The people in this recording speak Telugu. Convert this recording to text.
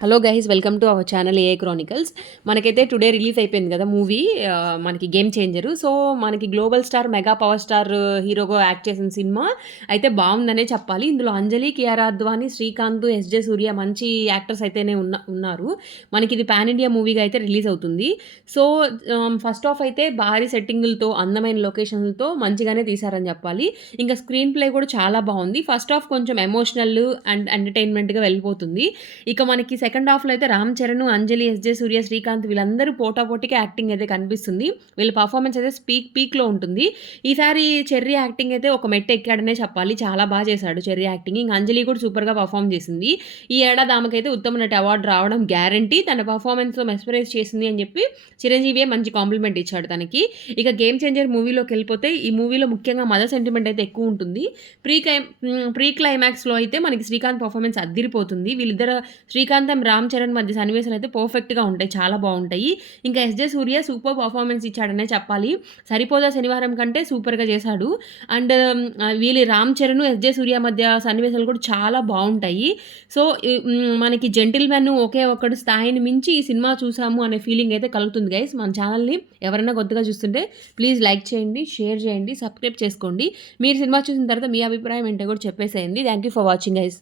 Hello guys welcome to our channel A chronicles మనకైతే టుడే రిలీజ్ అయిపోయింది కదా మూవీ మనకి గేమ్ చేంజరు సో మనకి global star mega power star హీరోగా యాక్ట్ చేసిన సినిమా అయితే బాగుందనే చెప్పాలి. ఇందులో అంజలి కియారా అద్వాని శ్రీకాంత్ ఎస్జే సూర్య మంచి యాక్టర్స్ అయితేనే ఉన్న ఉన్నారు. మనకి ఇది పాన్ ఇండియా మూవీగా అయితే రిలీజ్ అవుతుంది. సో ఫస్ట్ ఆఫ్ అయితే భారీ సెట్టింగులతో అందమైన లొకేషన్లతో మంచిగానే తీశారని చెప్పాలి. ఇంకా స్క్రీన్ ప్లే కూడా చాలా బాగుంది. ఫస్ట్ ఆఫ్ కొంచెం ఎమోషనల్ అండ్ ఎంటర్టైన్మెంట్గా వెళ్ళిపోతుంది. ఇక మనకి సెకండ్ హాఫ్లో అయితే రామ్ చరణ్ అంజలి ఎస్జే సూర్య శ్రీకాంత్ వీళ్ళందరూ పోటాపోటీకి యాక్టింగ్ అయితే కనిపిస్తుంది. వీళ్ళ పర్ఫార్మెన్స్ అయితే స్పీక్ పీక్లో ఉంటుంది. ఈసారి చెర్రీ యాక్టింగ్ అయితే ఒక మెట్టు ఎక్కాడనే చెప్పాలి. చాలా బాగా చేశాడు చెర్రీ యాక్టింగ్. ఇంకా అంజలి కూడా సూపర్గా పర్ఫామ్ చేసింది. ఈ ఏడాది ఆమెకైతే ఉత్తమ నటి అవార్డు రావడం గ్యారంటీ. తన పర్ఫార్మెన్స్లో మెస్పరైజ్ చేసింది అని చెప్పి చిరంజీవియే మంచి కాంప్లిమెంట్ ఇచ్చాడు తనకి. ఇక గేమ్ చేంజర్ మూవీలోకి వెళ్ళిపోతే ఈ మూవీలో ముఖ్యంగా మదర్ సెంటిమెంట్ అయితే ఎక్కువ ఉంటుంది. ప్రీ క్లై ప్రీ క్లైమాక్స్లో అయితే మనకి శ్రీకాంత్ పర్ఫార్మెన్స్ అద్దిరిపోతుంది. వీళ్ళిద్దరు శ్రీకాంత్ అండ్ రామ్ చరణ్ మధ్య సన్నివేశాలు అయితే పర్ఫెక్ట్గా ఉంటాయి. చాలా బాగుంటాయి. ఇంకా S J Surya super performance ఇచ్చాడనే చెప్పాలి. సరిపోదా శనివారం కంటే సూపర్గా చేశాడు. అండ్ వీళ్ళు రామ్ చరణ్ ఎస్జే సూర్య మధ్య సన్నివేశాలు కూడా చాలా బాగుంటాయి. సో మనకి జెంటిల్ మ్యాన్ ఒకే ఒక్కడు స్థాయిని మించి ఈ సినిమా చూసాము అనే ఫీలింగ్ అయితే కలుగుతుంది గైస్ మన ఛానల్ని ఎవరైనా కొత్తగా చూస్తుంటే ప్లీజ్ లైక్ చేయండి షేర్ చేయండి సబ్స్క్రైబ్ చేసుకోండి. మీరు సినిమా చూసిన తర్వాత మీ అభిప్రాయం ఏంటో కూడా చెప్పేసేయండి. Thank you for watching guys